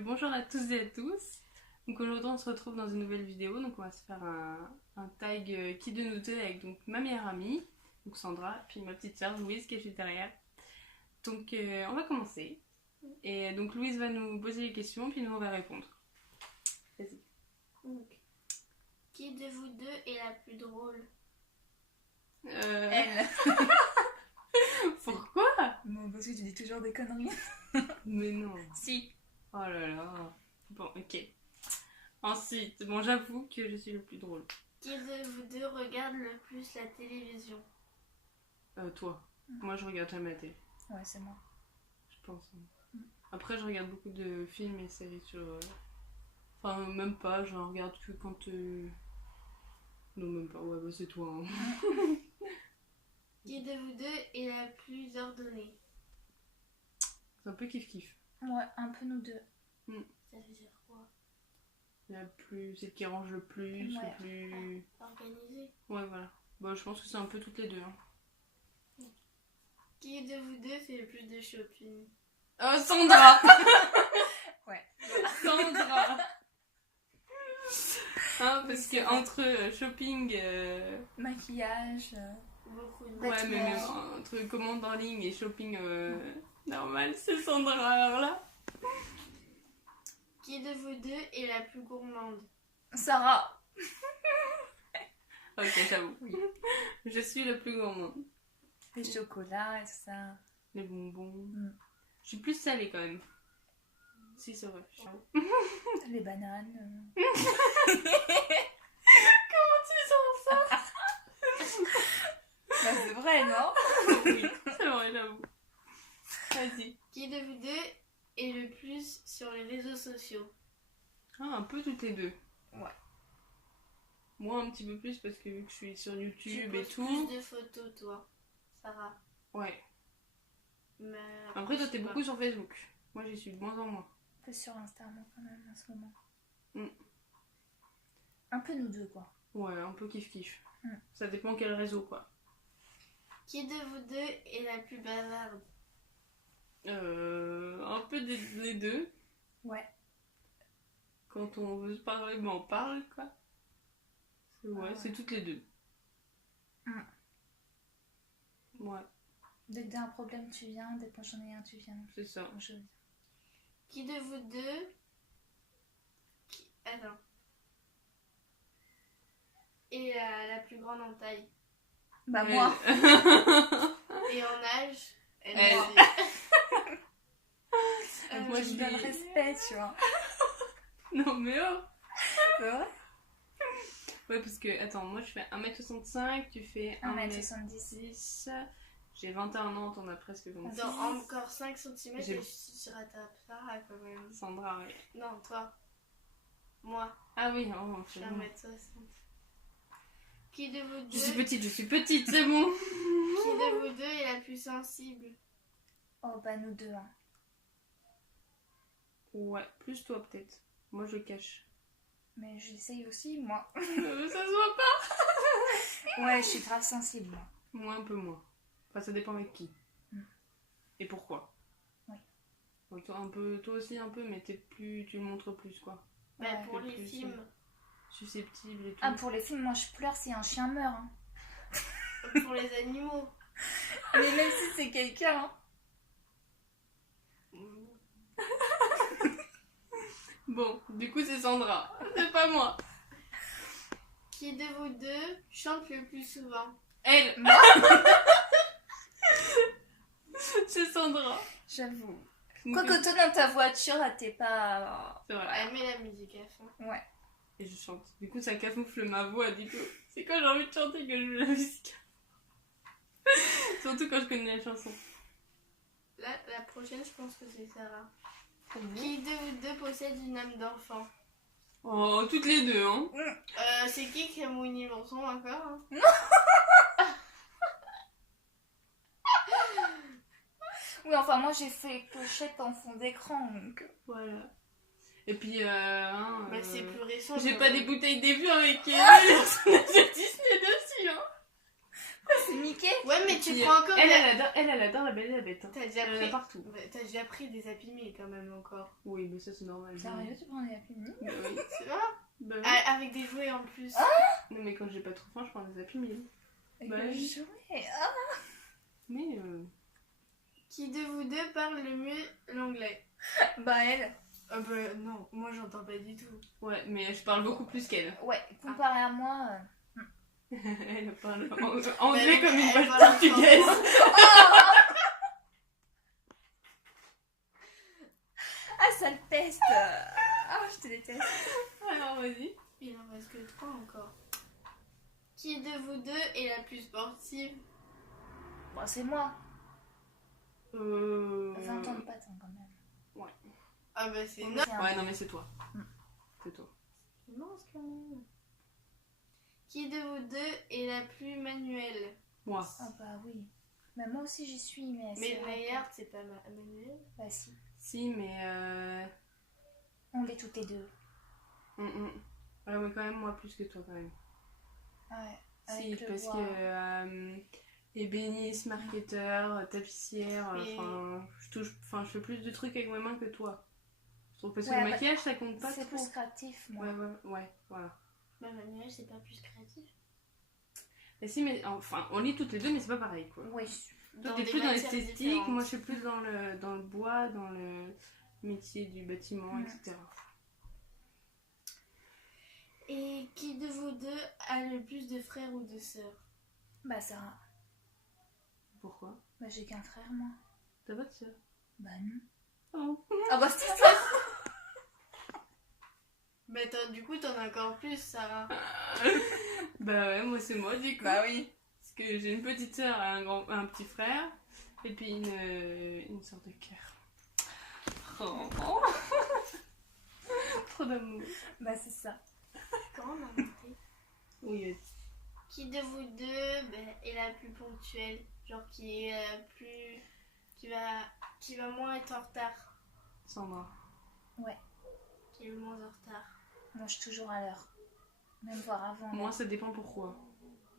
bonjour à tous et à tous. Donc aujourd'hui on se retrouve dans une nouvelle vidéo. Donc on va se faire un tag qui de nous deux avec donc ma meilleure amie, donc Sandra, puis ma petite soeur Louise qui est juste derrière. Donc on va commencer. Et donc Louise va nous poser les questions puis nous on va répondre. Vas-y. Donc, qui de vous deux est la plus drôle? Elle. Pourquoi? Bon, parce que tu dis toujours des conneries. Mais non. Si. Oh là là. Bon, ok. Ensuite, bon, j'avoue que je suis le plus drôle. Qui de vous deux regarde le plus la télévision? Toi. Moi, je regarde jamais la télé, Ouais, c'est moi. je pense. Après, je regarde beaucoup de films et séries sur... Enfin, même pas, j'en regarde que quand... Non, même pas, ouais, bah c'est toi. Hein. Qui de vous deux est la plus ordonnée? C'est un peu kiff-kiff. Ouais, un peu nous deux. Ça veut dire quoi? La plus... Celle qui range le plus, Ouais. le plus... Organisée. Ouais, voilà. Bah, je pense que c'est un peu toutes les deux. Hein. Qui de vous deux fait le plus de shopping? Sandra. Ouais. Sandra. Hein, parce que entre shopping... Maquillage. Beaucoup de Ouais, mais même entre commande en ligne et shopping normal, c'est Sandra. Alors là... Qui de vous deux est la plus gourmande? Sarah. Ok, j'avoue. Oui. Je suis le plus gourmand. Les chocolats et tout ça. Les bonbons. Mm. Je suis plus salée quand même. Si, c'est vrai. J'avoue. Les bananes. Tu sens ça? Bah, c'est vrai, non? Oui, c'est vrai, j'avoue. Vas-y. Qui de vous deux est le plus sur les réseaux sociaux? Ah, un peu toutes les deux. Ouais. Moi, un petit peu plus parce que vu que je suis sur Tu YouTube et poses tout. plus de photos, toi, Sarah. Ouais. Mais Après, toi, je t'es sais beaucoup sur Facebook. Moi, j'y suis de moins en moins. Un peu sur Insta, moi, quand même, en ce moment. Mm. Un peu nous deux, quoi. Ouais, un peu kiff-kiff. Mm. Ça dépend quel réseau, quoi. Qui de vous deux est la plus bavarde? Un peu les deux. Ouais. Quand on veut se parler, ben on parle, quoi. Ouais, Ah ouais. c'est toutes les deux. Mm. Ouais, Dès que t'as un problème, tu viens. Dès que j'en ai un, tu viens. c'est ça. Je viens. Qui de vous deux Attends. Est la plus grande en taille? Bah, Elle- moi. Et en âge? Elle. Moi, Je je lui donne suis- respect, tu vois. Non, mais oh! C'est vrai? Ouais, parce que, attends, moi je fais 1m65, tu fais 1m70. 1m10. J'ai 21 ans, t'en as presque 26. Dans encore 5 cm J'ai- et je serai ta Sarah quand même. Sandra, ouais. Non, toi. Moi, Ah oui, oh, je c'est suis bon. 1m60. Qui de vous Je suis deux petite, c'est bon. Qui de vous deux est la plus sensible? Oh, bah, nous deux, hein. Ouais, plus toi peut-être. Moi je cache. Mais j'essaye aussi, moi. Ça se voit pas. Ouais, je suis grave sensible, moi. Moi un peu moins. Enfin, ça dépend avec qui. Mm. Et pourquoi. Oui. Donc, toi aussi un peu, mais tu le montres plus, quoi. Bah, Ouais, pour le les plus, films. Susceptible et tout. Ah, pour les films, moi, je pleure si un chien meurt, hein. Pour les animaux. Mais même si c'est quelqu'un, hein. Bon, du coup c'est Sandra. C'est pas moi. Qui de vous deux chante le plus souvent? Elle. C'est Sandra. J'avoue. Quoique toi, dans ta voiture, là, t'es pas... C'est vrai. Elle met la musique à fond. Ouais. Et je chante. Du coup ça camoufle ma voix du coup. C'est quand j'ai envie de chanter que je mets la musique. Surtout quand je connais la chanson. Là, la prochaine, je pense que c'est Sarah. Qui de vous deux possède une âme d'enfant? Oh, toutes les deux, hein. C'est qui a Mouni Lançon encore hein? Oui, enfin, moi, j'ai fait clochette en fond d'écran, donc... Voilà. Et puis, Bah, c'est plus récent. j'ai quand pas même. des bouteilles d'évian avec Disney dessus, hein. C'est Mickey. Ouais, mais Et tu puis, prends encore elle adore la Belle et la Bête. Hein. T'as déjà Elle en a pris... partout. Ouais, t'as déjà pris des Happy Meal quand même encore. Oui, mais ça c'est normal. Sérieux, tu prends des Happy Meal? Bah oui. C'est vrai? Bah oui. Avec des jouets en plus. Non, mais quand j'ai pas trop faim, je prends des Happy Meal. Et Bah que oui. je jouais. Ah. Mais Qui de vous deux parle le mieux l'anglais? Bah elle. Ah bah non, moi j'entends pas du tout. ouais, mais je parle beaucoup plus qu'elle. Ouais, comparé à moi. Elle parle anglais comme une elle vache parle portugaise. Ah, sale peste. Ah, je te déteste. Alors vas-y. Il en reste que 3 encore. Qui de vous deux est la plus sportive? Bon, c'est moi. 20 ans de patin quand même. Ah bah c'est Bon, énorme. c'est un- Ouais, non, mais c'est toi. Mm. C'est toi. C'est immense quand même. Qui de vous deux est la plus manuelle? Moi. Ah bah oui. Bah moi aussi j'y suis, mais Mais c'est Maillard c'est pas manuel. Bah si. Si, mais. On l'est toutes les deux. Ouais, mais quand même, moi plus que toi, quand même. Ouais. Si, Avec le parce bois. que. Ébéniste, marketeur, tapissière, Mais- je fais plus de trucs avec mes mains que toi. Je trouve parce que Ouais, le bah, maquillage ça compte pas C'est trop. plus créatif, moi. Ouais, voilà. Bah manuel c'est pas plus créatif. Mais si, mais enfin, on lit toutes les deux, mais c'est pas pareil quoi. Oui. Toi, Dans t'es des plus dans matières l'esthétique, différentes. moi je suis plus dans le bois, dans le métier du bâtiment, Mm. etc. Et qui de vous deux a le plus de frères ou de sœurs? Bah Sarah. Pourquoi? Bah j'ai qu'un frère, moi. T'as pas de sœur? Bah non. Oh. Ah bah c'est ça. Bah du coup t'en as encore plus Sarah. Bah ouais, moi c'est moi du coup. Bah oui. Parce que j'ai une petite sœur et un petit frère, et puis une sorte de cœur. Oh. Trop d'amour. Bah c'est ça. Comment on a monté? Oui, Qui de vous deux est la plus ponctuelle? Genre qui est plus... qui va moins être en retard. Sandra. Qui est le moins en retard. Moi je suis toujours à l'heure. Même voire avant. Moi ça dépend pourquoi.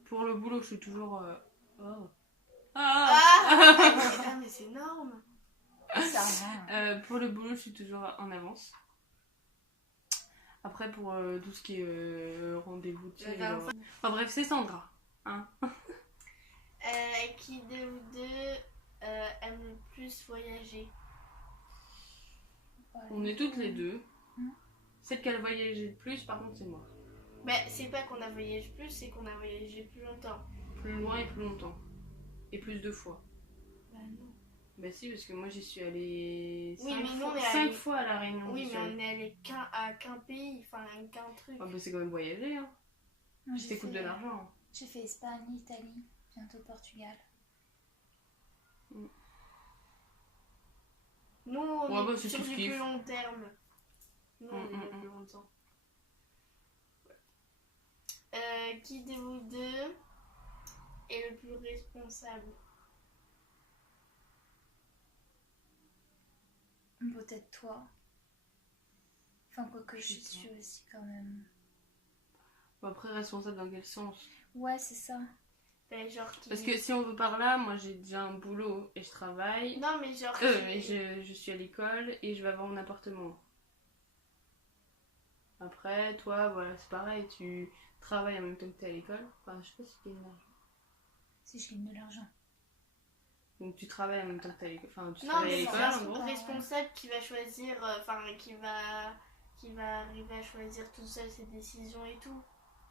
Pour le boulot, je suis toujours. Oh. Ah mais c'est énorme. Ça rien. Pour le boulot, je suis toujours en avance. Après, pour tout ce qui est rendez-vous, tu sais, dernière genre- Enfin bref, c'est Sandra. Hein. Qui de vous deux aime le plus voyager? Ouais. On est toutes les deux. Mm. Celle qui a voyagé le plus, par contre, c'est moi. Bah c'est pas qu'on a voyagé plus, c'est qu'on a voyagé plus longtemps. Plus loin et plus longtemps. Et plus de fois. Bah non. Bah si, parce que moi j'y suis allée Oui, 5 mais nous, fois, on est 5 allés- fois à La Réunion. Oui j'y suis mais allée. on est allé qu'un pays, enfin qu'un truc. Ah bah c'est quand même voyager, hein. Moi, Ça coûte de l'argent. J'ai fait Espagne, Italie, bientôt Portugal. Nous on Ouais, bah, est c'est sur ce que du je kiffe. plus long terme. Nous on Mm, est mm, plus longtemps. Qui de vous deux est le plus responsable? Peut-être toi. Enfin, quoi que je Je sais suis aussi quand même. Bon, après, responsable dans quel sens? Ouais, c'est ça. Bah, genre qui... Parce que si on veut par là, moi j'ai déjà un boulot et je travaille. Non mais genre Mais je suis à l'école et je vais avoir mon appartement. Après, toi, voilà, c'est pareil, tu travailles en même temps que tu es à l'école. Enfin, je sais pas si tu gagnes de l'argent. Si je gagne de l'argent. Donc tu travailles en même temps que tu es à l'école. Enfin, tu Non, travailles à mais l'école c'est en un gros. responsable qui va choisir, enfin qui va arriver à choisir tout seul ses décisions et tout.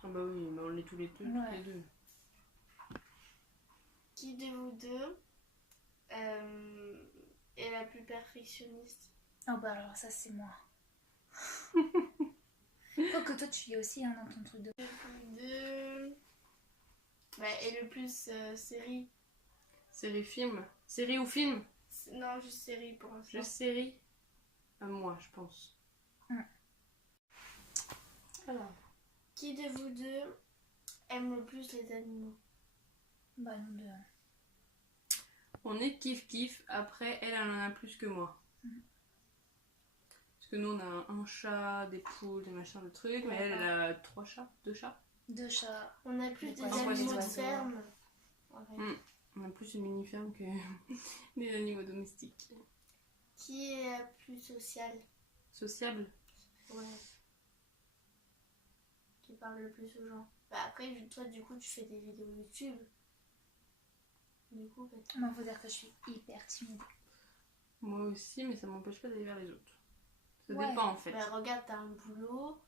Ah bah oui, mais on l'est tous les deux. Ouais. Tous les deux. Qui de vous deux est la plus perfectionniste? Oh bah alors ça c'est moi. Quoique toi tu y es aussi hein, dans ton truc de... Qui de vous deux est le plus série? Série film. Série ou film? Non, juste série pour l'instant. Juste série. Moi, je pense. Mm. Alors. Qui de vous deux aime le plus les animaux? Bah nous deux. On est kiff-kiff. Après, elle en a plus que moi. Mm. Parce que nous, on a un chat, des poules, des machins, des trucs. Mais Ouais, elle a 3 chats, 2 chats. 2 chats. On a plus Les des poissons, animaux les de oiseaux. ferme. en fait. On a plus une mini-ferme que des animaux domestiques. Qui est plus social? Sociable? Ouais. Qui parle le plus aux gens. Bah après, toi, du coup, tu fais des vidéos YouTube. Du coup, bah, Moi, faut dire que je suis hyper timide. Moi aussi, mais ça m'empêche pas d'aller vers les autres. Ça Ouais. dépend en fait. bah, regarde, t'as un boulot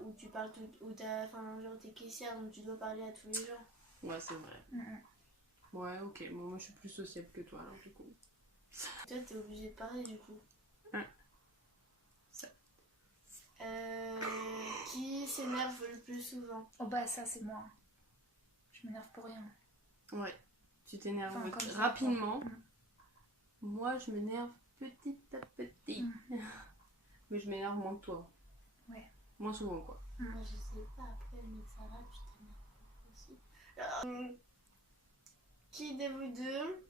où tu parles tout, où t'as, enfin, genre t'es caissière, donc tu dois parler à tous les gens. Ouais, c'est vrai. Ouais, ok. Bon, moi, je suis plus sociable que toi, alors, du coup. Toi, t'es obligé de parler, du coup. Ouais. Ça. Qui s'énerve le plus souvent? Oh bah ça c'est moi. Je m'énerve pour rien. Ouais. Tu t'énerves Enfin, comme ça, rapidement. quoi. Moi, je m'énerve petit à petit. Mais je m'énerve moins que toi. Ouais. Moins souvent, quoi. Moi, je sais pas, après, mais Sarah, tu t'énerves aussi. Qui de vous deux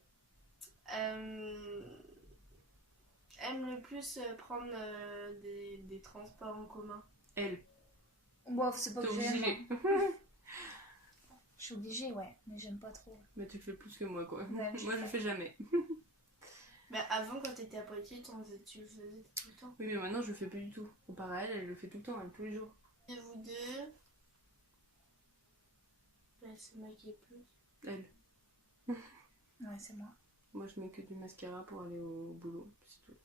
aime le plus prendre des transports en commun? Elle. Bon, c'est pas T'es que j'aime. obligée. Je suis obligée, ouais, mais j'aime pas trop. Mais tu le fais plus que moi, quoi. Ouais, je Moi, je le fais. fais jamais. Bah, avant, quand t'étais à Poitiers, tu le faisais tout le temps. Oui, mais maintenant, je le fais plus du tout. Comparé à elle, elle le fait tout le temps, elle, tous les jours. Et vous deux, elle se maquille plus. Elle. Ouais, c'est moi. Moi, je mets que du mascara pour aller au boulot, c'est tout.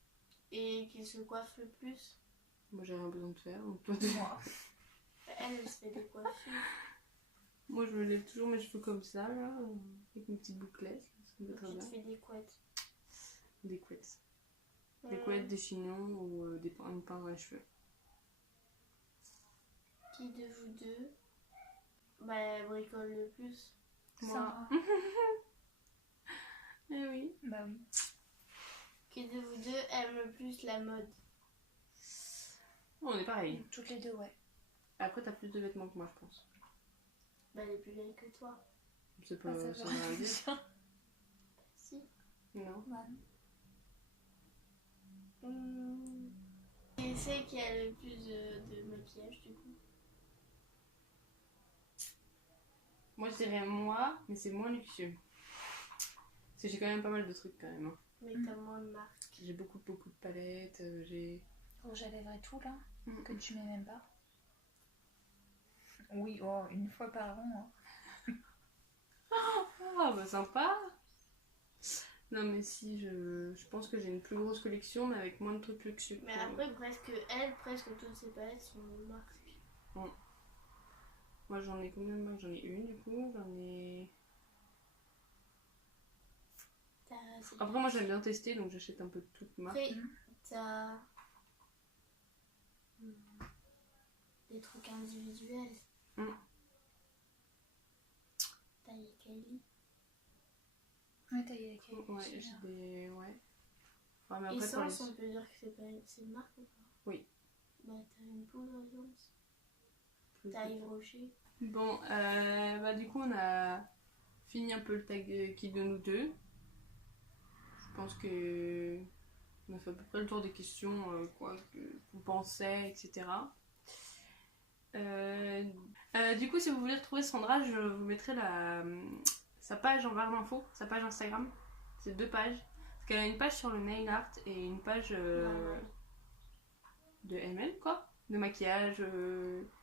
Et qui se coiffe le plus? Moi, j'ai rien besoin de faire. Donc toi, tu- Moi. Elle se fait des coiffures. Moi, je me lève toujours mes cheveux comme ça, là, avec une petite bouclette. Ça me va très Tu te bien. fais des couettes. Des couettes. Des couettes, des chignons ou une pince dans les cheveux. Qui de vous deux bricole le plus? Moi. Sarah. Eh oui. Bah oui. Qui de vous deux aime le plus la mode? Oh, on est pareil. Toutes les deux, ouais. Après, t'as plus de vêtements que moi, je pense. Bah, elle est plus vieille que toi. C'est pas Ah, ça ça va. veut rien dire. Si. Non. Bah, Qui c'est qui a le plus de maquillage du coup? Moi, je dirais moi, mais c'est moins luxueux. Parce que j'ai quand même pas mal de trucs, quand même. Hein. Mais t'as moins de marques. J'ai beaucoup de palettes, j'ai... rouge à lèvres et tout, là, Mhm. que tu mets même pas. Oui, oh, une fois par an. Hein. Ah, bah sympa. Non, mais si, je pense que j'ai une plus grosse collection, mais avec moins de trucs luxueux. Mais après, presque toutes ces palettes sont de marques. Moi, j'en ai combien de marques? J'en ai une, du coup. J'en ai... Après, moi, j'aime bien tester, donc j'achète un peu de toutes marques. Après, t'as des trucs individuels. T'as les Kylie. Ouais, t'as eu les Ouais, j'ai des... Ouais. Ouais, mais après, Essence, pour les- on peut dire que c'est une marque ou pas? Oui. Bah, t'as une poudre Essence. plus- T'as Yves Rocher. Bon, bah du coup, on a fini un peu le tag qui de nous deux. Je pense que on a fait à peu près le tour des questions, quoi, que vous pensez, etc. Du coup, si vous voulez retrouver Sandra, je vous mettrai sa page en barre d'infos, sa page Instagram. C'est 2 pages. Parce qu'elle a une page sur le nail art et une page de elle-même, quoi. De maquillage.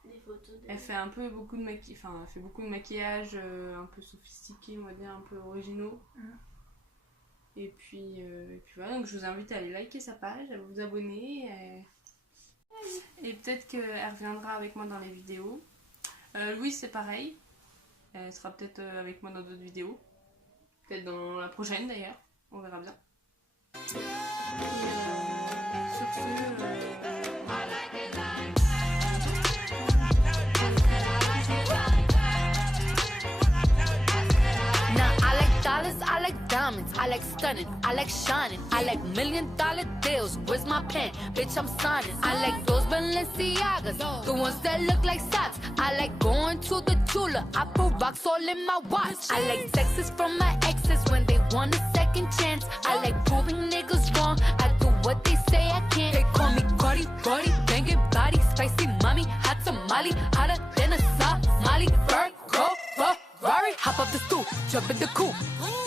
Des photos de... Elle fait un peu beaucoup de maquillage, enfin, elle fait beaucoup de maquillage un peu sophistiqué, on va dire, un peu originaux. Et puis voilà, donc je vous invite à aller liker sa page, à vous abonner. Et peut-être qu'elle reviendra avec moi dans les vidéos. Louise, c'est pareil. Elle sera peut-être avec moi dans d'autres vidéos. Peut-être dans la prochaine d'ailleurs. On verra bien. Et, sur ce, Now I like dollars, I like diamonds, I like stunning, I like shining, I like $1,000,000 deals. Where's my pen? Bitch, I'm signing. I like those Balenciagas, the ones that look like socks. I like going to the Tula. I put rocks all in my watch. I like texts from my exes when they want a second chance. I like proving niggas wrong. I do what they say I can't. They call me Cardi, Cardi, banging body, spicy mommy, hot tamale, hotter than a Somali. Virgo, Ferrari, hop jump in the coop.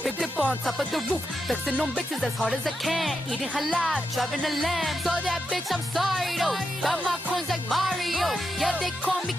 Big dip on top of the roof, flexing on bitches as hard as I can. Eating halal, driving a lamb. So that bitch, I'm sorry though. Got my coins like Mario. Yeah, they call me